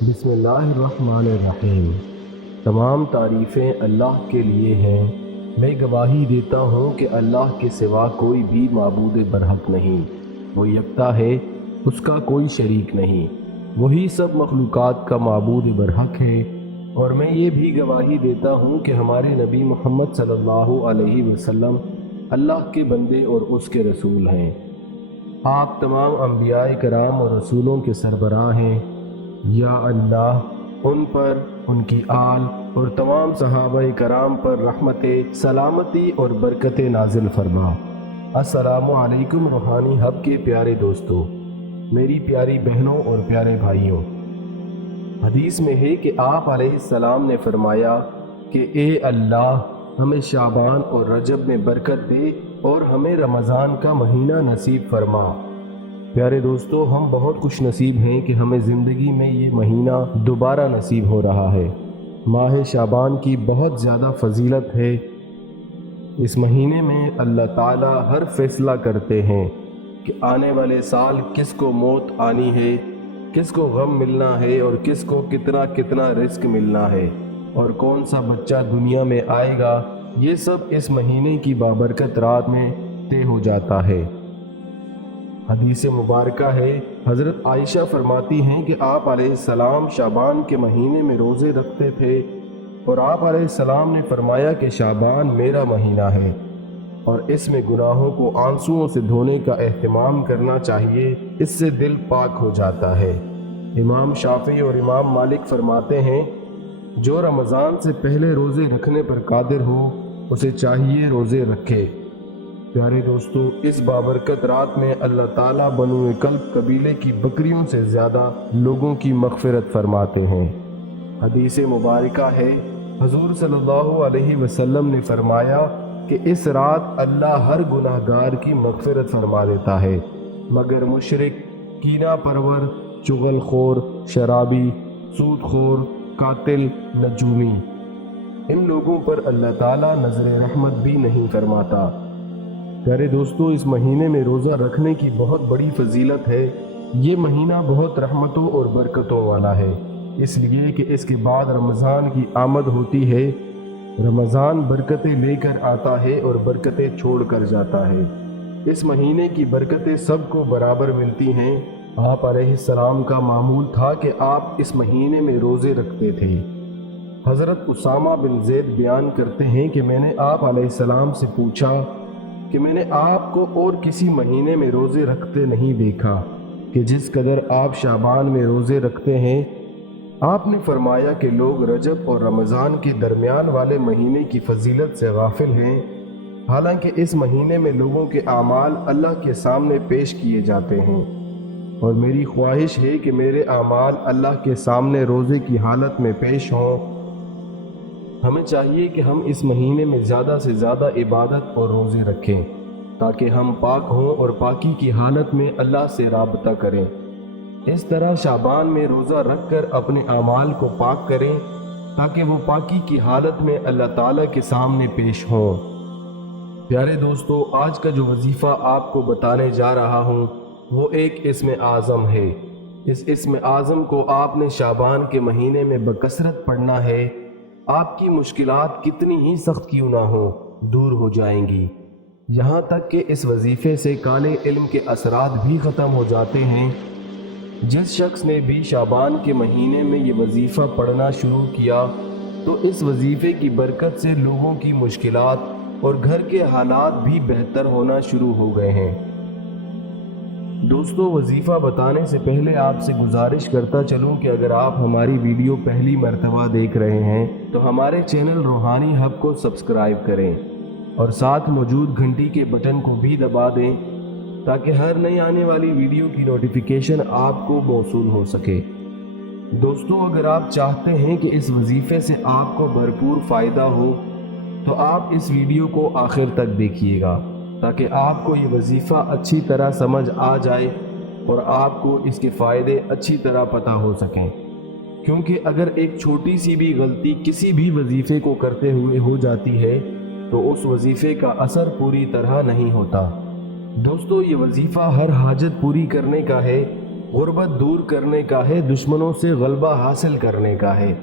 بسم اللہ الرحمن الرحیم۔ تمام تعریفیں اللہ کے لیے ہیں۔ میں گواہی دیتا ہوں کہ اللہ کے سوا کوئی بھی معبود برحق نہیں، وہ یکتا ہے، اس کا کوئی شریک نہیں، وہی سب مخلوقات کا معبود برحق ہے۔ اور میں یہ بھی گواہی دیتا ہوں کہ ہمارے نبی محمد صلی اللہ علیہ وسلم اللہ کے بندے اور اس کے رسول ہیں۔ آپ تمام انبیاء کرام اور رسولوں کے سربراہ ہیں۔ یا اللہ ان پر، ان کی آل اور تمام صحابہ کرام پر رحمت، سلامتی اور برکت نازل فرما۔ السلام علیکم روحانی ہب کے پیارے دوستوں، میری پیاری بہنوں اور پیارے بھائیوں۔ حدیث میں ہے کہ آپ علیہ السلام نے فرمایا کہ اے اللہ ہمیں شعبان اور رجب میں برکت دے اور ہمیں رمضان کا مہینہ نصیب فرما۔ پیارے دوستو، ہم بہت خوش نصیب ہیں کہ ہمیں زندگی میں یہ مہینہ دوبارہ نصیب ہو رہا ہے۔ ماہ شعبان کی بہت زیادہ فضیلت ہے۔ اس مہینے میں اللہ تعالیٰ ہر فیصلہ کرتے ہیں کہ آنے والے سال کس کو موت آنی ہے، کس کو غم ملنا ہے اور کس کو کتنا کتنا رزق ملنا ہے، اور کون سا بچہ دنیا میں آئے گا۔ یہ سب اس مہینے کی بابرکت رات میں طے ہو جاتا ہے۔ حدیث مبارکہ ہے، حضرت عائشہ فرماتی ہیں کہ آپ علیہ السلام شعبان کے مہینے میں روزے رکھتے تھے، اور آپ علیہ السلام نے فرمایا کہ شعبان میرا مہینہ ہے اور اس میں گناہوں کو آنسوؤں سے دھونے کا اہتمام کرنا چاہیے، اس سے دل پاک ہو جاتا ہے۔ امام شافعی اور امام مالک فرماتے ہیں جو رمضان سے پہلے روزے رکھنے پر قادر ہو اسے چاہیے روزے رکھے۔ پیارے دوستو، اس بابرکت رات میں اللہ تعالیٰ بنو کلب قبیلے کی بکریوں سے زیادہ لوگوں کی مغفرت فرماتے ہیں۔ حدیث مبارکہ ہے، حضور صلی اللہ علیہ وسلم نے فرمایا کہ اس رات اللہ ہر گناہ گار کی مغفرت فرما دیتا ہے مگر مشرک، کینہ پرور، چغل خور، شرابی، سود خور، قاتل، نجومی، ان لوگوں پر اللہ تعالیٰ نظر رحمت بھی نہیں فرماتا۔ پیارے دوستو، اس مہینے میں روزہ رکھنے کی بہت بڑی فضیلت ہے۔ یہ مہینہ بہت رحمتوں اور برکتوں والا ہے، اس لیے کہ اس کے بعد رمضان کی آمد ہوتی ہے۔ رمضان برکتیں لے کر آتا ہے اور برکتیں چھوڑ کر جاتا ہے۔ اس مہینے کی برکتیں سب کو برابر ملتی ہیں۔ آپ علیہ السلام کا معمول تھا کہ آپ اس مہینے میں روزے رکھتے تھے۔ حضرت اسامہ بن زید بیان کرتے ہیں کہ میں نے آپ علیہ السلام سے پوچھا کہ میں نے آپ کو اور کسی مہینے میں روزے رکھتے نہیں دیکھا کہ جس قدر آپ شعبان میں روزے رکھتے ہیں۔ آپ نے فرمایا کہ لوگ رجب اور رمضان کے درمیان والے مہینے کی فضیلت سے غافل ہیں، حالانکہ اس مہینے میں لوگوں کے اعمال اللہ کے سامنے پیش کیے جاتے ہیں، اور میری خواہش ہے کہ میرے اعمال اللہ کے سامنے روزے کی حالت میں پیش ہوں۔ ہمیں چاہیے کہ ہم اس مہینے میں زیادہ سے زیادہ عبادت اور روزے رکھیں تاکہ ہم پاک ہوں اور پاکی کی حالت میں اللہ سے رابطہ کریں۔ اس طرح شعبان میں روزہ رکھ کر اپنے اعمال کو پاک کریں تاکہ وہ پاکی کی حالت میں اللہ تعالیٰ کے سامنے پیش ہوں۔ پیارے دوستو، آج کا جو وظیفہ آپ کو بتانے جا رہا ہوں وہ ایک اسم اعظم ہے۔ اس اسم اعظم کو آپ نے شعبان کے مہینے میں بکثرت پڑھنا ہے۔ آپ کی مشکلات کتنی ہی سخت کیوں نہ ہو دور ہو جائیں گی، یہاں تک کہ اس وظیفے سے کالے علم کے اثرات بھی ختم ہو جاتے ہیں۔ جس شخص نے بھی شعبان کے مہینے میں یہ وظیفہ پڑھنا شروع کیا تو اس وظیفے کی برکت سے لوگوں کی مشکلات اور گھر کے حالات بھی بہتر ہونا شروع ہو گئے ہیں۔ دوستو، وظیفہ بتانے سے پہلے آپ سے گزارش کرتا چلوں کہ اگر آپ ہماری ویڈیو پہلی مرتبہ دیکھ رہے ہیں تو ہمارے چینل روحانی ہب کو سبسکرائب کریں اور ساتھ موجود گھنٹی کے بٹن کو بھی دبا دیں تاکہ ہر نئی آنے والی ویڈیو کی نوٹیفیکیشن آپ کو موصول ہو سکے۔ دوستو، اگر آپ چاہتے ہیں کہ اس وظیفے سے آپ کو بھرپور فائدہ ہو تو آپ اس ویڈیو کو آخر تک دیکھیے گا تاکہ آپ کو یہ وظیفہ اچھی طرح سمجھ آ جائے اور آپ کو اس کے فائدے اچھی طرح پتہ ہو سکیں، کیونکہ اگر ایک چھوٹی سی بھی غلطی کسی بھی وظیفے کو کرتے ہوئے ہو جاتی ہے تو اس وظیفے کا اثر پوری طرح نہیں ہوتا۔ دوستو، یہ وظیفہ ہر حاجت پوری کرنے کا ہے، غربت دور کرنے کا ہے، دشمنوں سے غلبہ حاصل کرنے کا ہے۔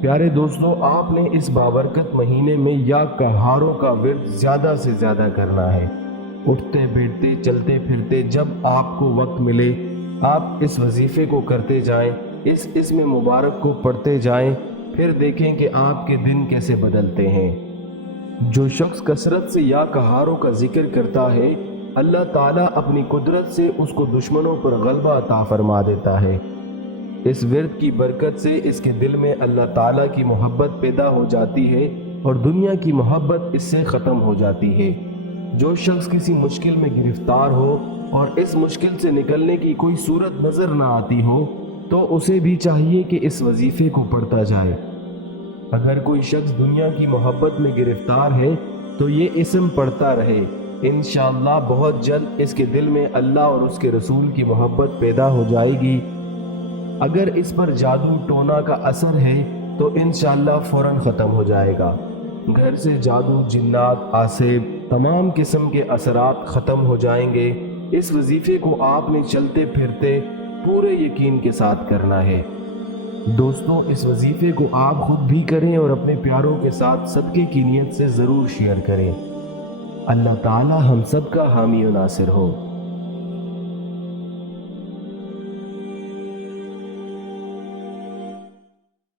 پیارے دوستو، آپ نے اس بابرکت مہینے میں یا کہاروں کا ورد زیادہ سے زیادہ کرنا ہے۔ اٹھتے بیٹھتے چلتے پھرتے جب آپ کو وقت ملے آپ اس وظیفے کو کرتے جائیں، اس اسم مبارک کو پڑھتے جائیں، پھر دیکھیں کہ آپ کے دن کیسے بدلتے ہیں۔ جو شخص کثرت سے یا کہاروں کا ذکر کرتا ہے، اللہ تعالیٰ اپنی قدرت سے اس کو دشمنوں پر غلبہ عطا فرما دیتا ہے۔ اس ورد کی برکت سے اس کے دل میں اللہ تعالیٰ کی محبت پیدا ہو جاتی ہے اور دنیا کی محبت اس سے ختم ہو جاتی ہے۔ جو شخص کسی مشکل میں گرفتار ہو اور اس مشکل سے نکلنے کی کوئی صورت نظر نہ آتی ہو تو اسے بھی چاہیے کہ اس وظیفے کو پڑھتا جائے۔ اگر کوئی شخص دنیا کی محبت میں گرفتار ہے تو یہ اسم پڑھتا رہے، انشاءاللہ بہت جلد اس کے دل میں اللہ اور اس کے رسول کی محبت پیدا ہو جائے گی۔ اگر اس پر جادو ٹونا کا اثر ہے تو انشاءاللہ فوراً ختم ہو جائے گا۔ گھر سے جادو، جنات، آسیب، تمام قسم کے اثرات ختم ہو جائیں گے۔ اس وظیفے کو آپ نے چلتے پھرتے پورے یقین کے ساتھ کرنا ہے۔ دوستو، اس وظیفے کو آپ خود بھی کریں اور اپنے پیاروں کے ساتھ صدقے کی نیت سے ضرور شیئر کریں۔ اللہ تعالی ہم سب کا حامی و ناصر ہو۔